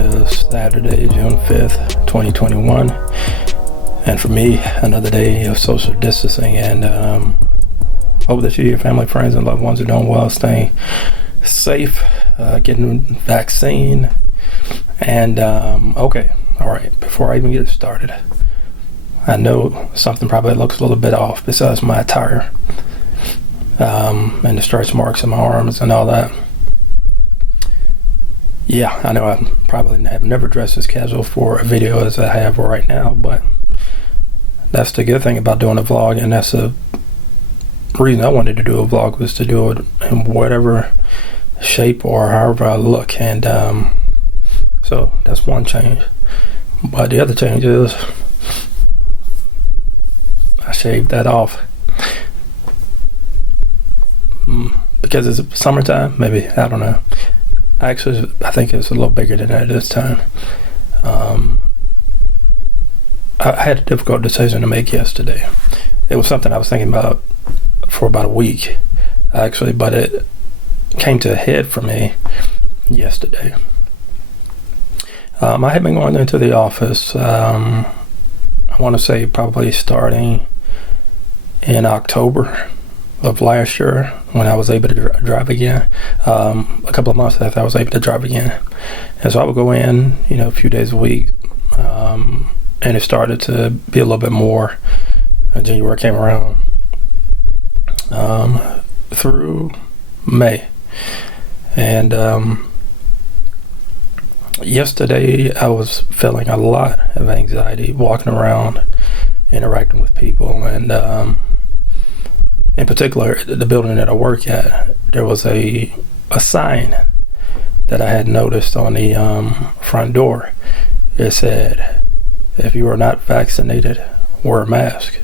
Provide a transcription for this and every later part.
is Saturday, June 5th, 2021. And for me, another day of social distancing, and hope that you, your family, friends, and loved ones are doing well, staying safe, getting vaccine. And okay, all right, before I even get started, I know something probably looks a little bit off besides my attire and the stretch marks on my arms and all that. Yeah, I know I probably have never dressed as casual for a video as I have right now, but that's the good thing about doing a vlog, and that's the reason I wanted to do a vlog, was to do it in whatever shape or however I look. And so that's one change. But the other change is I shaved that off because it's summertime, maybe, I don't know. Actually, I think it's a little bigger than that this time. I had a difficult decision to make yesterday. It was something I was thinking about for about a week, actually, but it came to a head for me yesterday. I had been going into the office, I want to say probably starting in October of last year, when I was able to drive again. A couple of months after I was able to drive again. And so I would go in, a few days a week, and it started to be a little bit more. January came around through May. And yesterday I was feeling a lot of anxiety walking around, interacting with people, and in particular, the building that I work at, there was a sign that I had noticed on the front door. It said, "If you are not vaccinated, wear a mask."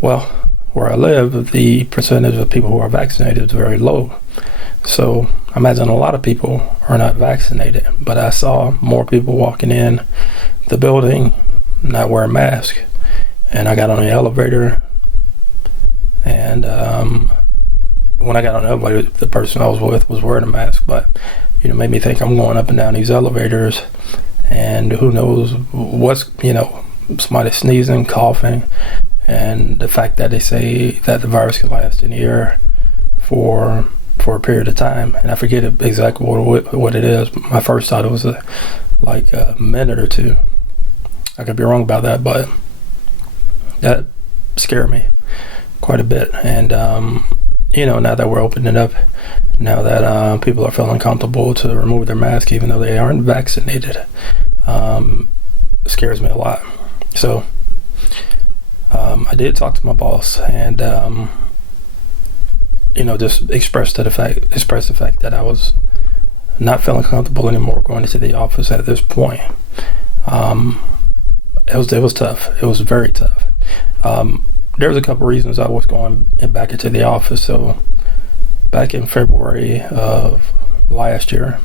Well, where I live, the percentage of people who are vaccinated is very low. So I imagine a lot of people are not vaccinated, but I saw more people walking in the building not wearing masks. And I got on the elevator, and when I got on the elevator, the person I was with was wearing a mask, but it made me think I'm going up and down these elevators, and who knows what's, somebody sneezing, coughing, and the fact that they say that the virus can last in the air for a period of time, and I forget exactly what it is. My first thought it was like a minute or two. I could be wrong about that, but that scared me quite a bit. And now that we're opening up, now that people are feeling comfortable to remove their mask even though they aren't vaccinated, scares me a lot. So I did talk to my boss, and just express the fact that I was not feeling comfortable anymore going into the office at this point. It was tough. It was very tough. There was a couple reasons I was going back into the office. So back in February of last year,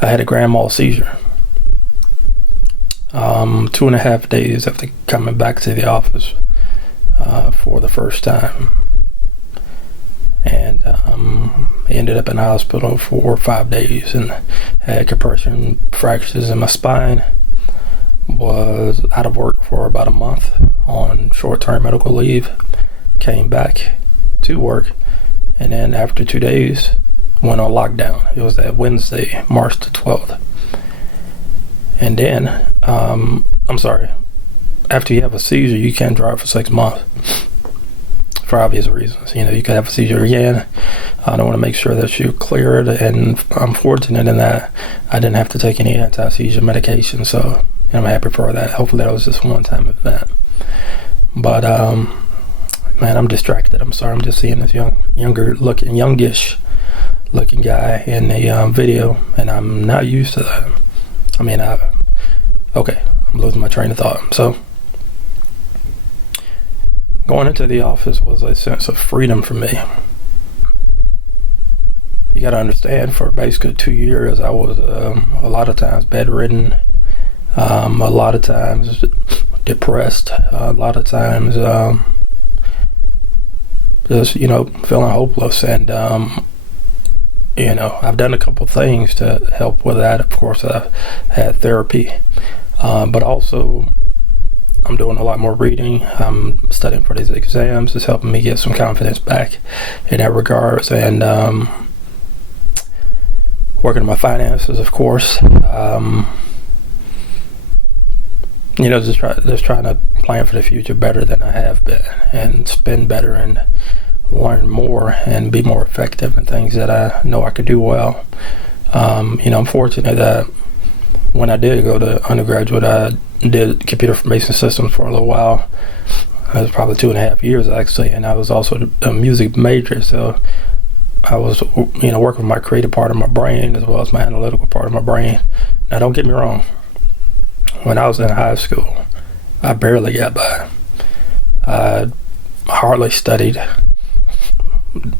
I had a grand mal seizure. 2.5 days after coming back to the office for the first time. And ended up in the hospital for 5 days and had compression fractures in my spine. Was out of work for about a month on short-term medical leave. Came back to work, and then after 2 days went on lockdown. It was that Wednesday, March the 12th. And then after you have a seizure, you can't drive for 6 months for obvious reasons. You could have a seizure again. I don't want to make sure that you're cleared, and I'm fortunate in that I didn't have to take any anti-seizure medication, so I'm happy for that. Hopefully that was just one time event. But man, I'm distracted. I'm sorry. I'm just seeing this youngish looking guy in the video, and I'm not used to that. I'm losing my train of thought. So going into the office was a sense of freedom for me. You got to understand, for basically 2 years, I was a lot of times bedridden, a lot of times depressed, a lot of times just feeling hopeless. And I've done a couple things to help with that. Of course, I've had therapy, but also I'm doing a lot more reading. I'm studying for these exams. It's helping me get some confidence back in that regards, and working on my finances, of course. Just trying to plan for the future better than I have been, and spend better, and learn more, and be more effective in things that I know I could do well. I'm fortunate that when I did go to undergraduate, I did computer information systems for a little while. It was probably 2.5 years actually, and I was also a music major, so I was working with my creative part of my brain as well as my analytical part of my brain. Now don't get me wrong, when I was in high school, I barely got by. I hardly studied,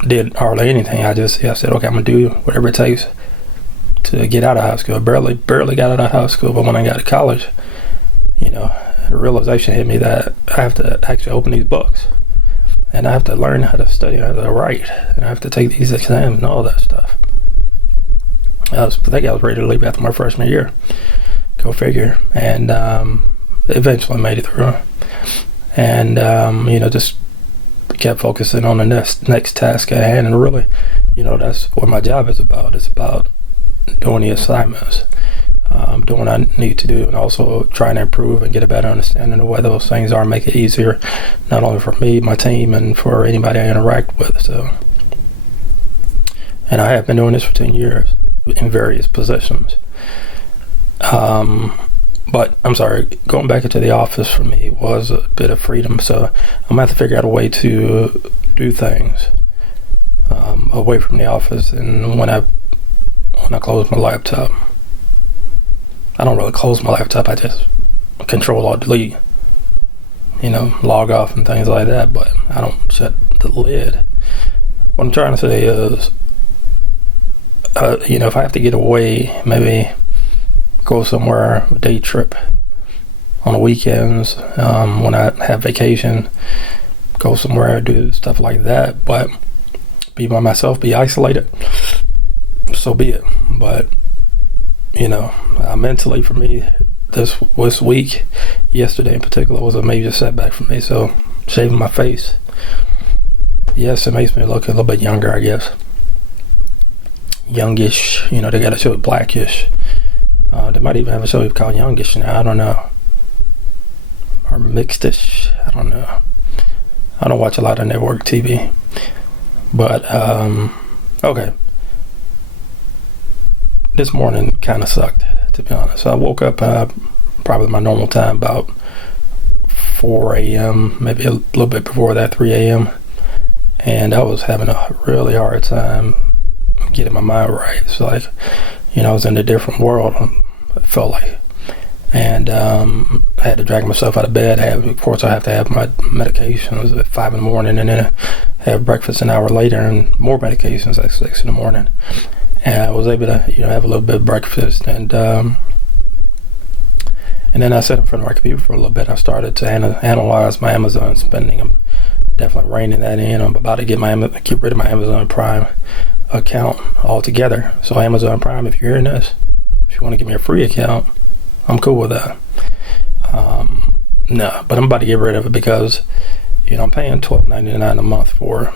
did hardly anything. I said, okay, I'm gonna do whatever it takes to get out of high school. I barely got out of high school, but when I got to college, the realization hit me that I have to actually open these books, and I have to learn how to study, how to write, and I have to take these exams and all that stuff. I think I was ready to leave after my freshman year. Go figure. And eventually made it through. And just kept focusing on the next task at hand. And really, that's what my job is about. It's about doing the assignments, doing what I need to do, and also trying to improve and get a better understanding of where those things are, make it easier, not only for me, my team, and for anybody I interact with. So, and I have been doing this for 10 years in various positions. But I'm sorry, going back into the office for me was a bit of freedom. So I'm gonna have to figure out a way to do things away from the office. And when I close my laptop, I don't really close my laptop. I just Control or delete, log off and things like that. But I don't shut the lid. What I'm trying to say is, if I have to get away, maybe go somewhere, a day trip on the weekends, when I have vacation, go somewhere, do stuff like that, but be by myself, be isolated, so be it. But mentally for me, this week, yesterday in particular, was a major setback for me. So shaving my face, yes, it makes me look a little bit younger, I guess, youngish. They got a show blackish. They might even have a show called Youngish now, I don't know. Or Mixedish, I don't know. I don't watch a lot of network TV. But, okay. This morning kind of sucked, to be honest. So I woke up probably my normal time, about 4 a.m., maybe a little bit before that, 3 a.m. And I was having a really hard time getting my mind right. It's like, I was in a different world, it felt like. And I had to drag myself out of bed. Of course, I have to have my medications at 5 in the morning, and then have breakfast an hour later, and more medications at 6 in the morning. And I was able to, have a little bit of breakfast, and then I sat in front of my computer for a little bit. I started to analyze my Amazon spending. I'm definitely reining that in. I'm about to get rid of my Amazon Prime account altogether. So Amazon Prime, if you're hearing this, if you want to give me a free account, I'm cool with that. No, but I'm about to get rid of it because I'm paying $12.99 a month for it.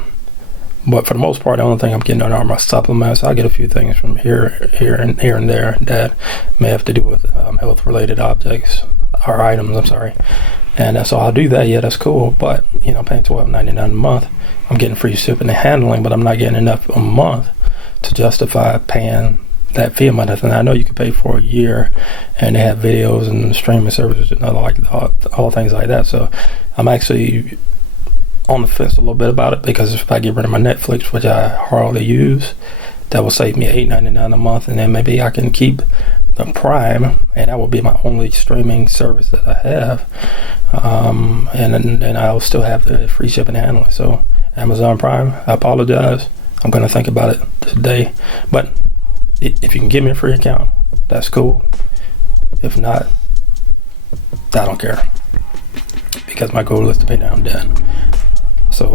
But for the most part, the only thing I'm getting are my supplements. I get a few things from here and there that may have to do with health related objects or items, I'm sorry. And so I'll do that. Yeah, that's cool. But I'm paying $12.99 a month. I'm getting free shipping and handling, but I'm not getting enough a month to justify paying that fee a month. And I know you can pay for a year, and they have videos and streaming services and all things like that. So I'm actually on the fence a little bit about it, because if I get rid of my Netflix, which I hardly use, that will save me $8.99 a month, and then maybe I can keep the Prime, and that will be my only streaming service that I have. And then I'll still have the free shipping and handling. So Amazon Prime, I apologize. I'm going to think about it today. But if you can give me a free account, that's cool. If not, I don't care, because my goal is to pay down debt. So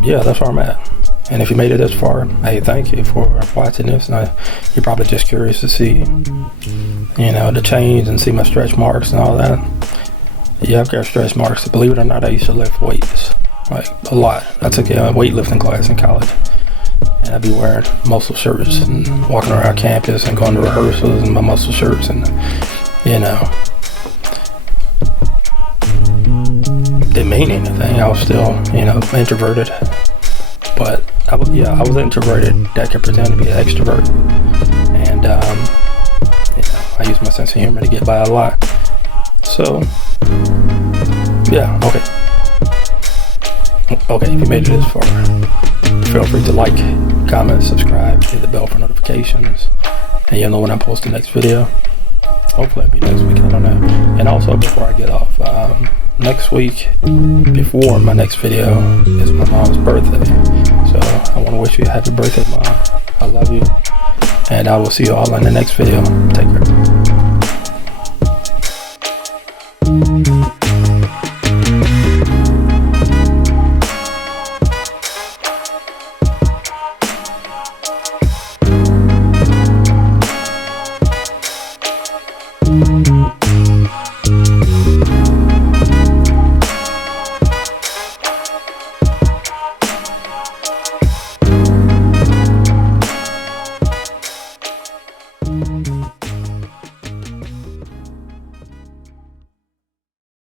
yeah, that's where I'm at. And if you made it this far, hey, thank you for watching this. And you're probably just curious to see, the change and see my stretch marks and all that. Yeah, I've got stretch marks. Believe it or not, I used to lift weights, like a lot. I took a weightlifting class in college. And I'd be wearing muscle shirts and walking around campus and going to rehearsals in my muscle shirts. And, didn't mean anything. I was still, introverted. But I was introverted that could pretend to be an extrovert. And, I use my sense of humor to get by a lot. So, yeah, okay. Okay, if you made it this far, feel free to like, comment, subscribe, hit the bell for notifications, and you'll know when I post the next video. Hopefully it'll be next week, I don't know. And also, before I get off, next week, before my next video, is my mom's birthday. So I want to wish you a happy birthday, Mom. I love you. And I will see you all in the next video. Take care.